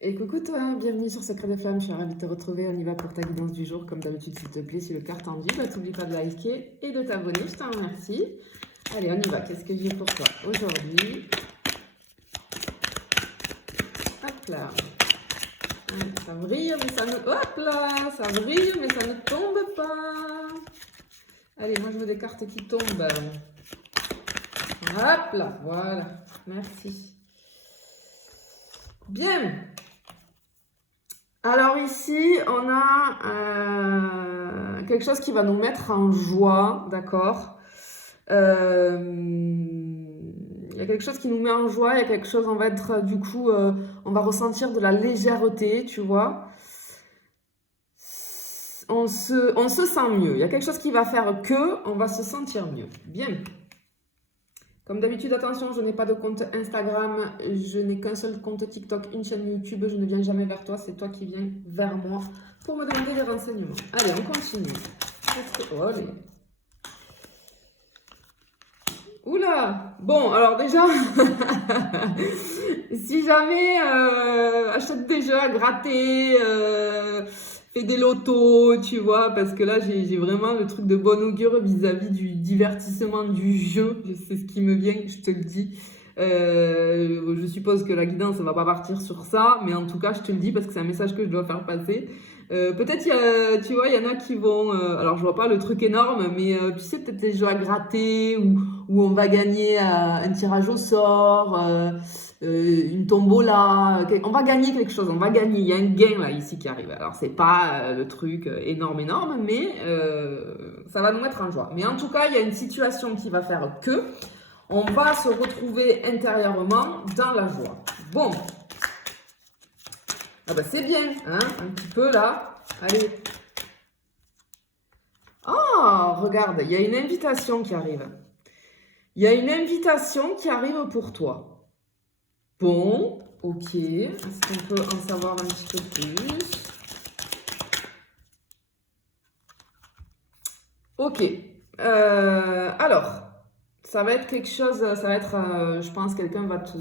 Et coucou toi, bienvenue sur Secret des Flammes, je suis ravie de te retrouver, on y va pour ta guidance du jour, comme d'habitude s'il te plaît, si le cœur t'en dit, t'oublie pas de liker et de t'abonner, je t'en remercie. Allez, on y va, qu'est-ce que j'ai pour toi aujourd'hui? Hop là, allez, ça brille mais ça ne... Hop là, ça brille mais ça ne tombe pas. Allez, moi je veux des cartes qui tombent. Hop là, voilà, merci. Bien. Alors ici, on a quelque chose qui va nous mettre en joie, d'accord? Il y a quelque chose qui nous met en joie, il y a quelque chose, on va être du coup, on va ressentir de la légèreté, tu vois? On se sent mieux. Il y a quelque chose qui va faire que on va se sentir mieux. Bien. Comme d'habitude, attention, je n'ai pas de compte Instagram, je n'ai qu'un seul compte TikTok, une chaîne YouTube, je ne viens jamais vers toi, c'est toi qui viens vers moi pour me demander des renseignements. Allez, on continue. Oh, allez. Oula! Bon, alors déjà, si jamais achète des jeux à gratter, fais des lotos, tu vois, parce que là, j'ai vraiment le truc de bon augure vis-à-vis du divertissement du jeu. C'est ce qui me vient, je te le dis. Je suppose que la guidance ne va pas partir sur ça, mais en tout cas, je te le dis parce que c'est un message que je dois faire passer. Peut-être, tu vois, il y en a qui vont... alors, je vois pas le truc énorme, mais tu sais, peut-être des jeux à gratter où on va gagner un tirage au sort, une tombola. On va gagner quelque chose, on va gagner. Il y a un gain là, ici, qui arrive. Alors, c'est pas le truc énorme, mais ça va nous mettre en joie. Mais en tout cas, il y a une situation qui va faire que on va se retrouver intérieurement dans la joie. Bon. Ah bah c'est bien, hein, un petit peu là. Allez. Ah, regarde, il y a une invitation qui arrive. Il y a une invitation qui arrive pour toi. Bon, ok. Est-ce qu'on peut en savoir un petit peu plus? Ok. Alors, ça va être quelque chose, ça va être, je pense, quelqu'un va te...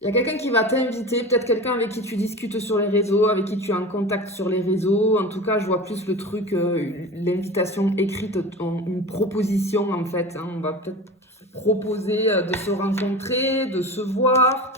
Il y a quelqu'un qui va t'inviter, peut-être quelqu'un avec qui tu discutes sur les réseaux, avec qui tu es en contact sur les réseaux. En tout cas, je vois plus le truc, l'invitation écrite, une proposition en fait. Hein. On va peut-être proposer de se rencontrer, de se voir.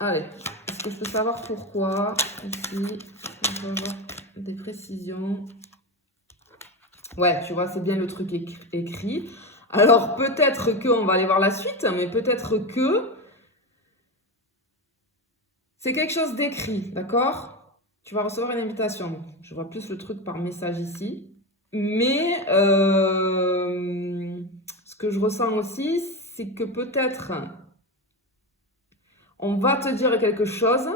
Allez, est-ce que je peux savoir pourquoi ici? On va avoir des précisions. Ouais, tu vois, c'est bien le truc écrit. Alors peut-être qu'on va aller voir la suite, mais peut-être que c'est quelque chose d'écrit, d'accord? Tu vas recevoir une invitation. Je vois plus le truc par message ici. Mais ce que je ressens aussi, c'est que peut-être on va te dire quelque chose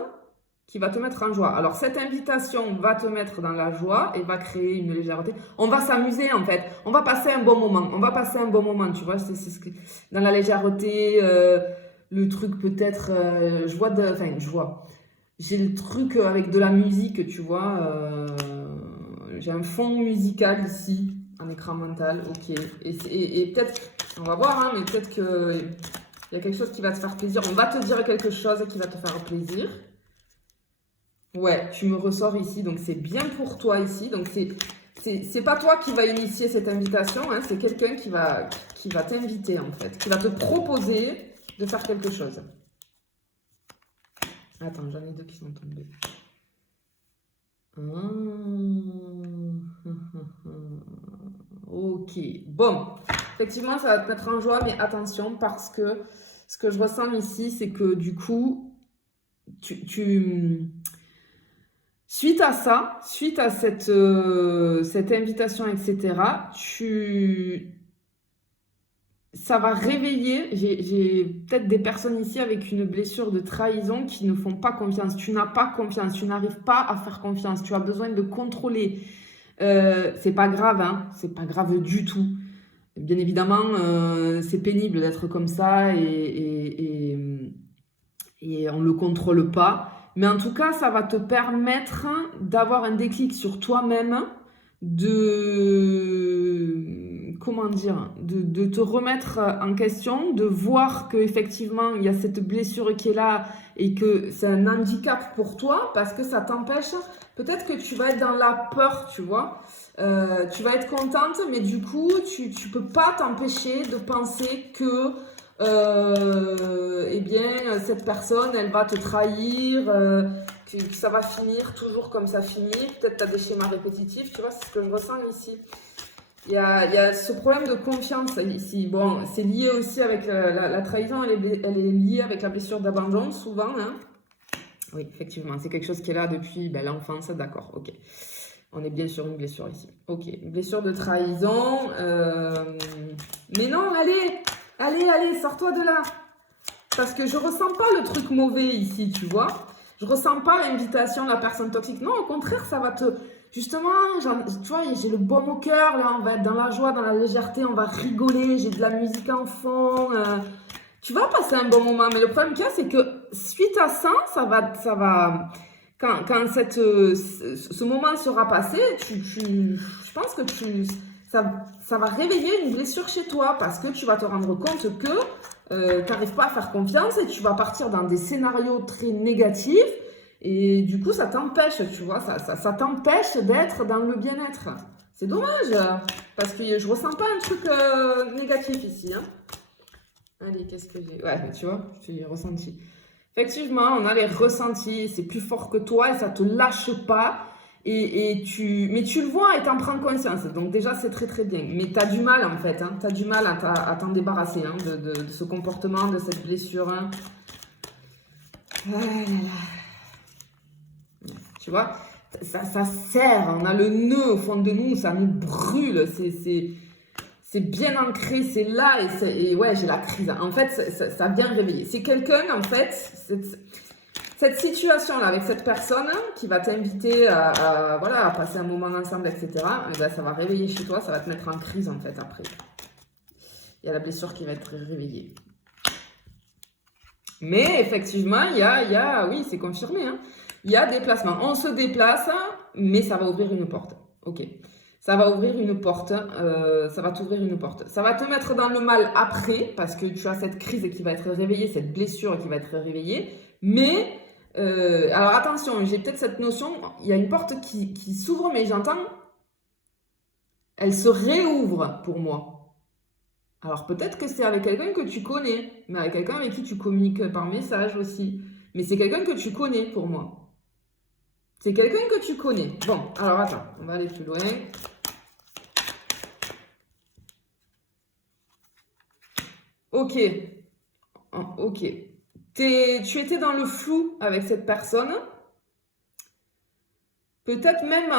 qui va te mettre en joie. Alors cette invitation va te mettre dans la joie et va créer une légèreté. On va s'amuser en fait. On va passer un bon moment. On va passer un bon moment, tu vois. C'est ce que, dans la légèreté, le truc peut-être... je vois. J'ai le truc avec de la musique, tu vois. J'ai un fond musical ici, en écran mental, ok. Et peut-être, on va voir, hein, mais peut-être qu'il y a quelque chose qui va te faire plaisir. On va te dire quelque chose qui va te faire plaisir. Ouais, tu me ressors ici, donc c'est bien pour toi ici. Donc c'est pas toi qui va initier cette invitation, hein, c'est quelqu'un qui va t'inviter en fait, qui va te proposer de faire quelque chose. Attends, j'en ai deux qui sont tombés. Ok, bon. Effectivement, ça va te mettre en joie, mais attention parce que ce que je ressens ici, c'est que du coup, suite à ça, suite à cette invitation, etc., ça va réveiller, j'ai peut-être des personnes ici avec une blessure de trahison qui ne font pas confiance. Tu n'as pas confiance, tu n'arrives pas à faire confiance, tu as besoin de contrôler. C'est pas grave, hein, c'est pas grave du tout. Bien évidemment, c'est pénible d'être comme ça et on ne le contrôle pas. Mais en tout cas, ça va te permettre d'avoir un déclic sur toi-même, de comment dire, de te remettre en question, de voir qu'effectivement, il y a cette blessure qui est là et que c'est un handicap pour toi parce que ça t'empêche. Peut-être que tu vas être dans la peur, tu vois. Tu vas être contente, mais du coup, tu peux pas t'empêcher de penser que eh bien, cette personne, elle va te trahir, que ça va finir toujours comme ça finit. Peut-être tu as des schémas répétitifs, tu vois, c'est ce que je ressens ici. Il y a ce problème de confiance ici. Bon, c'est lié aussi avec la trahison, elle est liée avec la blessure d'abandon, souvent. Hein. Oui, effectivement, c'est quelque chose qui est là depuis l'enfance, d'accord, ok. On est bien sur une blessure ici. Ok, une blessure de trahison. Mais non, allez, sors-toi de là. Parce que je ressens pas le truc mauvais ici, tu vois. Je ressens pas l'invitation de la personne toxique. Non, au contraire, ça va te... Justement, tu vois, j'ai le baume au cœur, là, on va être dans la joie, dans la légèreté, on va rigoler, j'ai de la musique en fond. Tu vas passer un bon moment. Mais le problème qu'il y a, c'est que suite à ça, ça va... Quand ce moment sera passé, je pense que ça va réveiller une blessure chez toi parce que tu vas te rendre compte que tu n'arrives pas à faire confiance et tu vas partir dans des scénarios très négatifs et du coup ça t'empêche, tu vois, ça t'empêche d'être dans le bien-être. C'est dommage parce que je ressens pas un truc négatif ici. Hein. Allez, qu'est-ce que j'ai... Ouais, tu vois, je l'ai ressenti. Effectivement, on a les ressentis, c'est plus fort que toi et ça te lâche pas. Mais tu le vois et t'en prends conscience. Donc déjà, c'est très très bien. Mais tu as du mal en fait. Hein. Tu as du mal à t'en débarrasser hein, de ce comportement, de cette blessure. Hein. Ah là là. Tu vois, ça serre. On a le nœud au fond de nous, ça nous brûle. C'est bien ancré, c'est là et ouais, j'ai la crise. En fait, ça vient réveiller. C'est quelqu'un, en fait, cette situation-là avec cette personne qui va t'inviter à passer un moment ensemble, etc., et ben, ça va réveiller chez toi, ça va te mettre en crise, en fait, après. Il y a la blessure qui va être réveillée. Mais effectivement, oui, c'est confirmé, hein, il y a des placements. On se déplace, mais ça va ouvrir une porte. Ok. Ça va ouvrir une porte, ça va t'ouvrir une porte. Ça va te mettre dans le mal après, parce que tu as cette crise qui va être réveillée, cette blessure qui va être réveillée. Mais, alors attention, j'ai peut-être cette notion, il y a une porte qui s'ouvre, mais j'entends, elle se réouvre pour moi. Alors peut-être que c'est avec quelqu'un que tu connais, mais avec quelqu'un avec qui tu communiques par message aussi. Mais c'est quelqu'un que tu connais pour moi. C'est quelqu'un que tu connais. Bon, alors attends, on va aller plus loin. Ok, ok. Tu étais dans le flou avec cette personne. Peut-être même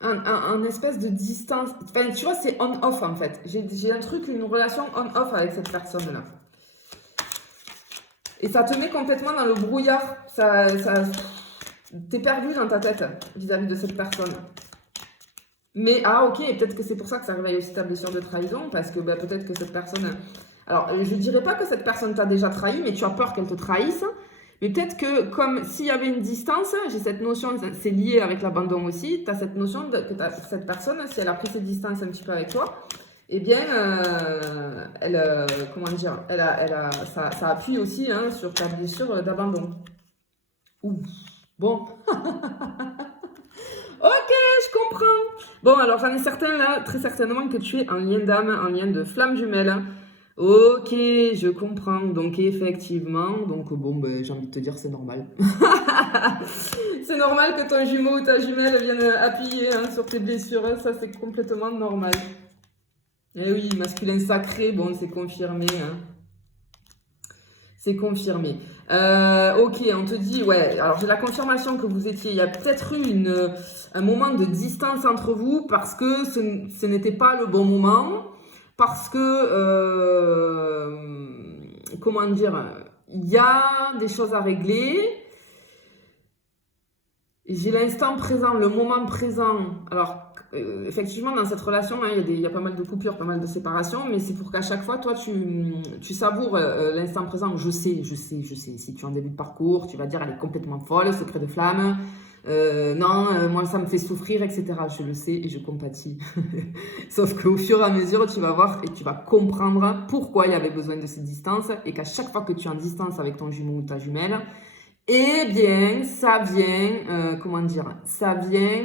un espèce de distance. Enfin, tu vois, c'est on-off en fait. J'ai un truc, une relation on-off avec cette personne-là. Et ça te met complètement dans le brouillard. T'es perdu dans ta tête vis-à-vis de cette personne. Mais, ok, peut-être que c'est pour ça que ça réveille aussi ta blessure de trahison, parce que peut-être que cette personne... Alors, je ne dirais pas que cette personne t'a déjà trahi, mais tu as peur qu'elle te trahisse. Mais peut-être que, comme s'il y avait une distance, j'ai cette notion, c'est lié avec l'abandon aussi, tu as cette notion que cette personne, si elle a pris cette distance un petit peu avec toi, eh bien, comment dire, ça appuie aussi hein, sur ta blessure d'abandon. Ouh, bon... Ok, je comprends. Bon, alors j'en ai certains là, très certainement que tu es en lien d'âme, en lien de flamme jumelle. Ok, je comprends. Donc effectivement, j'ai envie de te dire c'est normal. C'est normal que ton jumeau ou ta jumelle vienne appuyer hein, sur tes blessures. Ça, c'est complètement normal. Eh oui, masculin sacré, bon, c'est confirmé. Hein. C'est confirmé. Ok, on te dit, ouais, alors j'ai la confirmation que vous étiez, il y a peut-être eu un moment de distance entre vous parce que ce n'était pas le bon moment, parce que, comment dire, il y a des choses à régler. J'ai l'instant présent, le moment présent. Alors, effectivement, dans cette relation, hein, il y a pas mal de coupures, pas mal de séparations, mais c'est pour qu'à chaque fois, toi, tu savoures l'instant présent. Je sais, si tu es en début de parcours, tu vas dire, elle est complètement folle, secret de flamme. Non, moi ça me fait souffrir, etc. Je le sais et je compatis. Sauf qu'au fur et à mesure, tu vas voir et tu vas comprendre pourquoi il y avait besoin de cette distance et qu'à chaque fois que tu es en distance avec ton jumeau ou ta jumelle, eh bien, ça vient, comment dire, ça vient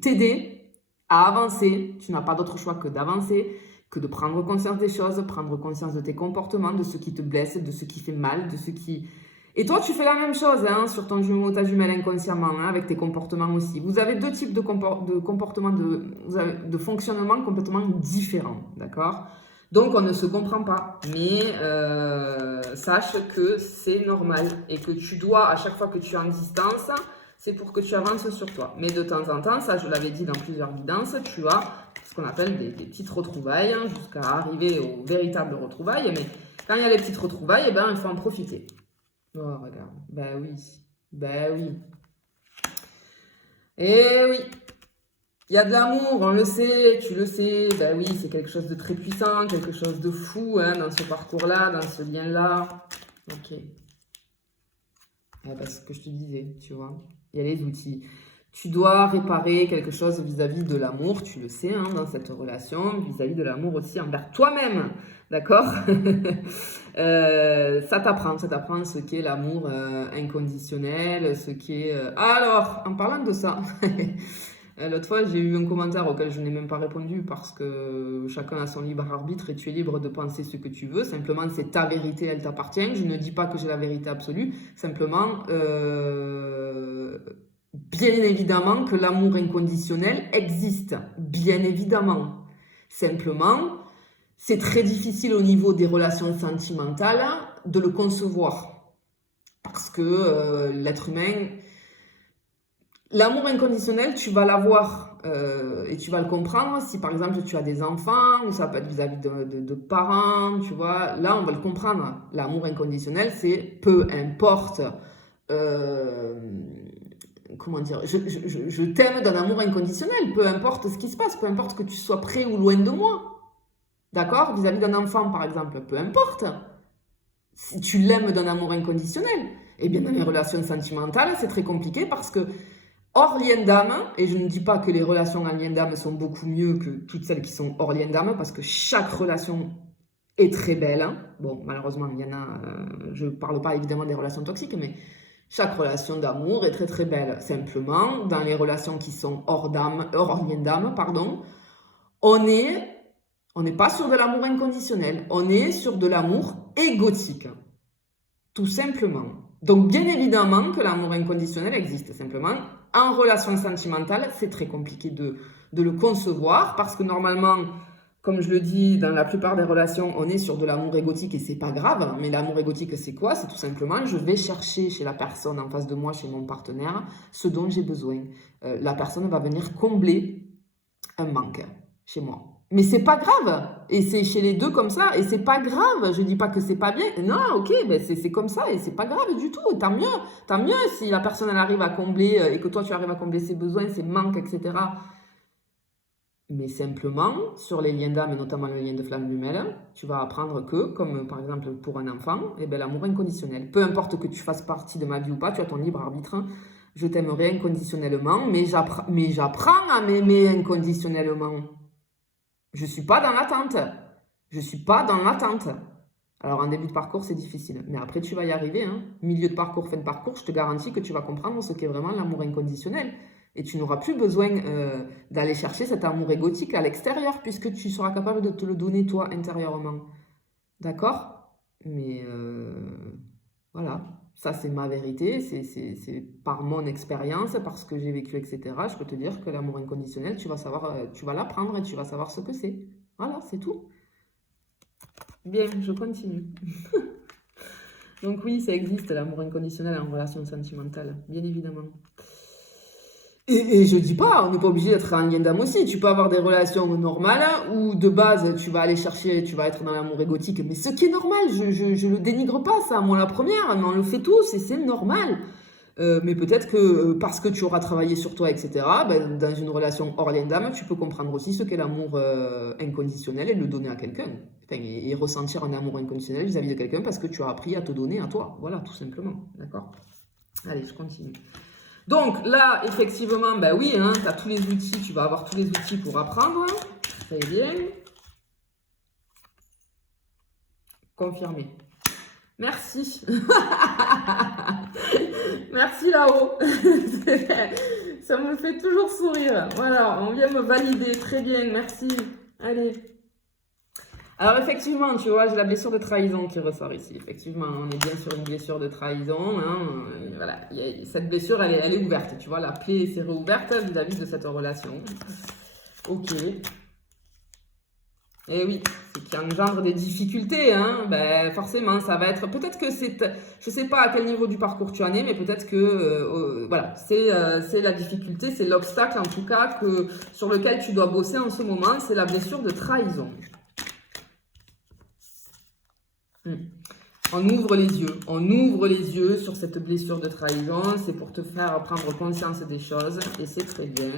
t'aider à avancer. Tu n'as pas d'autre choix que d'avancer, que de prendre conscience des choses, prendre conscience de tes comportements, de ce qui te blesse, de ce qui fait mal, de ce qui... Et toi, tu fais la même chose hein, sur ton jumeau ou ta jumelle inconsciemment, hein, avec tes comportements aussi. Vous avez deux types de comportements, de fonctionnement complètement différents, d'accord? Donc, on ne se comprend pas. Mais sache que c'est normal et que tu dois, à chaque fois que tu es en distance, c'est pour que tu avances sur toi. Mais de temps en temps, ça je l'avais dit dans plusieurs guidances, tu as ce qu'on appelle des petites retrouvailles, hein, jusqu'à arriver aux véritables retrouvailles. Mais quand il y a les petites retrouvailles, eh ben, il faut en profiter. Oh, regarde. Ben oui. Ben oui. Eh oui. Il y a de l'amour, on le sait, tu le sais. Ben oui, c'est quelque chose de très puissant, quelque chose de fou hein, dans ce parcours-là, dans ce lien-là. Ok. Ben, ce que je te disais, tu vois. Il y a les outils. Tu dois réparer quelque chose vis-à-vis de l'amour, tu le sais, hein, dans cette relation, vis-à-vis de l'amour aussi envers toi-même, d'accord? Ça t'apprend ce qu'est l'amour inconditionnel, ce qu'est... Alors, en parlant de ça, l'autre fois, j'ai eu un commentaire auquel je n'ai même pas répondu parce que chacun a son libre arbitre et tu es libre de penser ce que tu veux. Simplement, c'est ta vérité, elle t'appartient. Je ne dis pas que j'ai la vérité absolue. Simplement, bien évidemment que l'amour inconditionnel existe. Bien évidemment. Simplement, c'est très difficile au niveau des relations sentimentales de le concevoir. Parce que l'être humain... L'amour inconditionnel, tu vas l'avoir et tu vas le comprendre si par exemple tu as des enfants ou ça peut être vis-à-vis de parents, tu vois. Là, on va le comprendre. L'amour inconditionnel, c'est peu importe, comment dire, je t'aime d'un amour inconditionnel, peu importe ce qui se passe, peu importe que tu sois près ou loin de moi. D'accord? Vis-à-vis d'un enfant, par exemple, peu importe. Si tu l'aimes d'un amour inconditionnel, eh bien dans les relations sentimentales, c'est très compliqué parce que hors lien d'âme, et je ne dis pas que les relations en lien d'âme sont beaucoup mieux que toutes celles qui sont hors lien d'âme, parce que chaque relation est très belle. Hein. Bon, malheureusement, il y en a, je ne parle pas évidemment des relations toxiques, mais chaque relation d'amour est très très belle. Simplement, dans les relations qui sont hors lien d'âme, pardon, on n'est pas sur de l'amour inconditionnel, on est sur de l'amour égotique. Tout simplement. Donc, bien évidemment que l'amour inconditionnel existe. Simplement, en relation sentimentale, c'est très compliqué de le concevoir parce que normalement, comme je le dis, dans la plupart des relations, on est sur de l'amour égotique et c'est pas grave. Mais l'amour égotique, c'est quoi? C'est tout simplement, je vais chercher chez la personne en face de moi, chez mon partenaire, ce dont j'ai besoin. La personne va venir combler un manque chez moi. Mais c'est pas grave, et c'est chez les deux comme ça, et c'est pas grave, je dis pas que c'est pas bien, non, ok, ben c'est comme ça, et c'est pas grave du tout, tant mieux si la personne elle arrive à combler, et que toi tu arrives à combler ses besoins, ses manques, etc. Mais simplement, sur les liens d'âme, et notamment le lien de flamme jumelle, tu vas apprendre que, comme par exemple pour un enfant, eh ben, l'amour inconditionnel, peu importe que tu fasses partie de ma vie ou pas, tu as ton libre arbitre, je t'aimerai inconditionnellement, mais j'apprends à m'aimer inconditionnellement. Je ne suis pas dans l'attente. Je ne suis pas dans l'attente. Alors, en début de parcours, c'est difficile. Mais après, tu vas y arriver. Hein. Milieu de parcours, fin de parcours, je te garantis que tu vas comprendre ce qu'est vraiment l'amour inconditionnel. Et tu n'auras plus besoin d'aller chercher cet amour égotique à l'extérieur, puisque tu seras capable de te le donner toi intérieurement. D'accord? Mais voilà. Ça, c'est ma vérité. C'est par mon expérience, parce que j'ai vécu, etc. Je peux te dire que l'amour inconditionnel, tu vas savoir, tu vas l'apprendre et tu vas savoir ce que c'est. Voilà, c'est tout. Bien, je continue. Donc oui, ça existe, l'amour inconditionnel en relation sentimentale, bien évidemment. Et je dis pas, on n'est pas obligé d'être en lien d'âme aussi. Tu peux avoir des relations normales où de base tu vas aller chercher, tu vas être dans l'amour égotique. Mais ce qui est normal, je le dénigre pas ça. Moi la première, mais on le fait tous et c'est normal. Mais peut-être que parce que tu auras travaillé sur toi, etc., ben, dans une relation hors lien d'âme, tu peux comprendre aussi ce qu'est l'amour inconditionnel et le donner à quelqu'un. Enfin, et ressentir un amour inconditionnel vis-à-vis de quelqu'un parce que tu as appris à te donner à toi. Voilà, tout simplement. D'accord? Allez, je continue. Donc là, effectivement, ben oui, hein, tu as tous les outils, tu vas avoir tous les outils pour apprendre. Très bien. Confirmé. Merci. Merci là-haut. Ça me fait toujours sourire. Voilà, on vient me valider. Très bien, merci. Allez. Alors effectivement, tu vois, j'ai la blessure de trahison qui ressort ici. Effectivement, on est bien sur une blessure de trahison. Hein. Voilà, cette blessure, elle est ouverte. Tu vois, la plaie s'est réouverte vis-à-vis de cette relation. Ok. Et oui, ce qui engendre des difficultés, hein, ben forcément, ça va être... Peut-être que c'est... Je sais pas à quel niveau du parcours tu en es, mais peut-être que... voilà, c'est la difficulté, c'est l'obstacle en tout cas sur lequel tu dois bosser en ce moment, c'est la blessure de trahison. On ouvre les yeux sur cette blessure de trahison, c'est pour te faire prendre conscience des choses, et c'est très bien.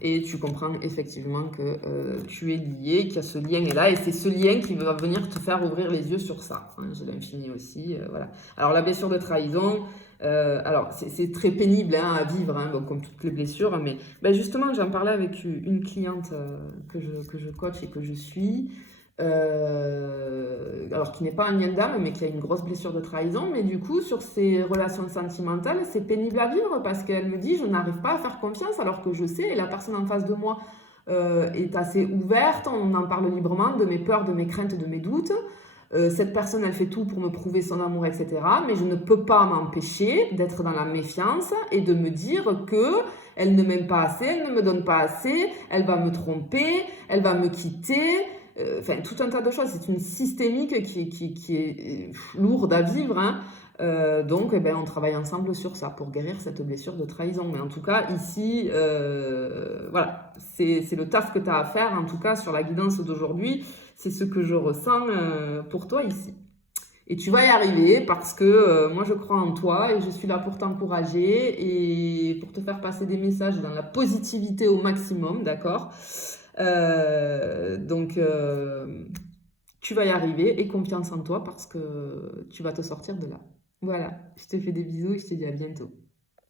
Et tu comprends effectivement que tu es lié, qu'il y a ce lien est là, et c'est ce lien qui va venir te faire ouvrir les yeux sur ça. Hein, j'ai l'infini aussi, voilà. Alors la blessure de trahison, alors c'est très pénible hein, à vivre, hein, donc, comme toutes les blessures, mais ben justement j'en parlais avec une cliente que je coach et que je suis. Alors qui n'est pas un lien d'âme mais qui a une grosse blessure de trahison, mais du coup sur ses relations sentimentales c'est pénible à vivre parce qu'elle me dit je n'arrive pas à faire confiance alors que je sais et la personne en face de moi est assez ouverte, on en parle librement de mes peurs, de mes craintes, de mes doutes. Cette personne elle fait tout pour me prouver son amour etc, mais je ne peux pas m'empêcher d'être dans la méfiance et de me dire que elle ne m'aime pas assez, elle ne me donne pas assez, elle va me tromper, elle va me quitter. Enfin, tout un tas de choses. C'est une systémique qui est lourde à vivre. Hein. Donc, eh ben, on travaille ensemble sur ça pour guérir cette blessure de trahison. Mais en tout cas, ici, voilà, c'est le taf que tu as à faire. En tout cas, sur la guidance d'aujourd'hui, c'est ce que je ressens pour toi ici. Et tu vas y arriver parce que moi, je crois en toi et je suis là pour t'encourager et pour te faire passer des messages dans la positivité au maximum, d'accord ? Donc, tu vas y arriver et confiance en toi parce que tu vas te sortir de là. Voilà, je te fais des bisous et je te dis à bientôt.